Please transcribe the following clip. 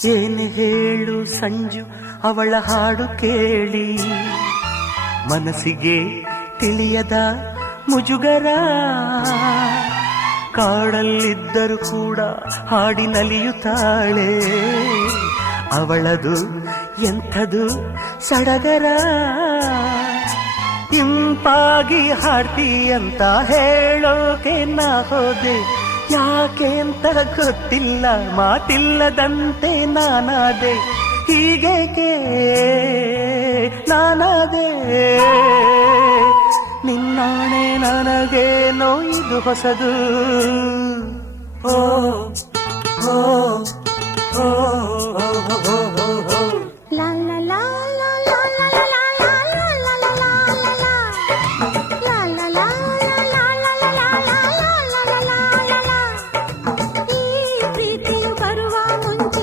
ಏನು ಹೇಳು ಸಂಜು ಅವಳ ಹಾಡು ಕೇಳಿ, ಮನಸ್ಸಿಗೆ ತಿಳಿಯದ ಮುಜುಗರ, ಕಾಡಲ್ಲಿದ್ದರೂ ಕೂಡ ಹಾಡಿ ನಲಿಯುತ್ತಾಳೆ, ಅವಳದು ಎಂಥದು ಸಡಗರ. ಇಂಪಾಗಿ ಹಾಡ್ತೀಯಂತ ಹೇಳೋಕೆ ನಾ ಹೋದೆ, ಯಾಕೆ ಅಂತ ಗೊತ್ತಿಲ್ಲ, ಮಾತಿಲ್ಲದಂತೆ ನಾನಾದೆ, ಹೀಗೇಕೆ ನಾನಾದೆ. ನಿನ್ನಾಣೆ ನನಗೇನೋ ಇದು ಹೊಸದು. ಓ ಓ